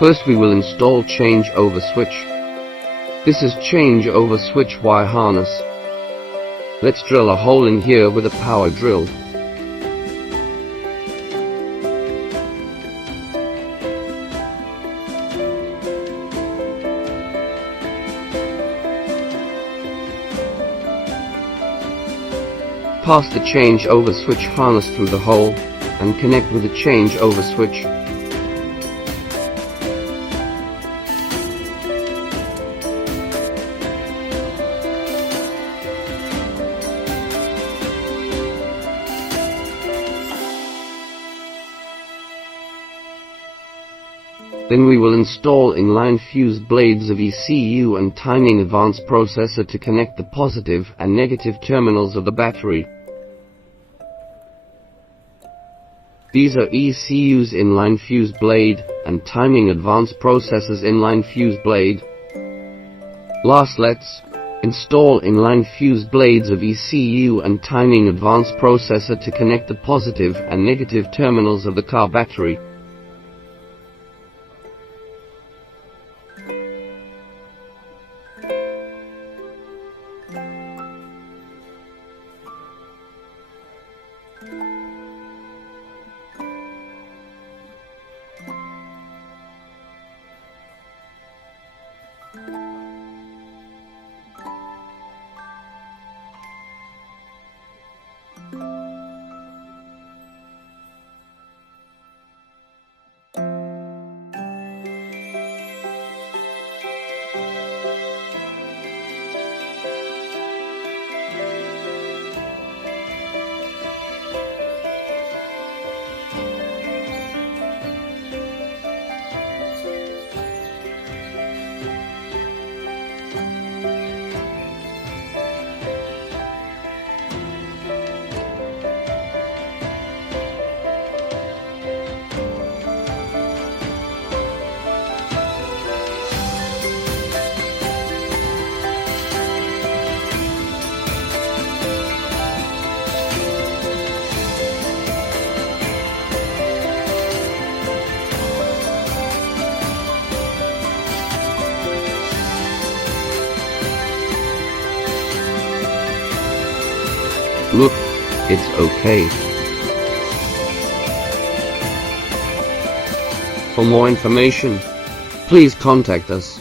First we will install changeover switch. This is changeover switch wire harness. Let's drill a hole in here with a power drill. Pass the changeover switch harness through the hole and connect with the changeover switch. Then we will install inline fuse blades of ECU and timing advance processor to connect the positive and negative terminals of the battery. These are ECU's inline fuse blade and timing advance processor's inline fuse blade. Last, let's install inline fuse blades of ECU and timing advance processor to connect the positive and negative terminals of the car battery. Look, it's okay. For more information, please contact us.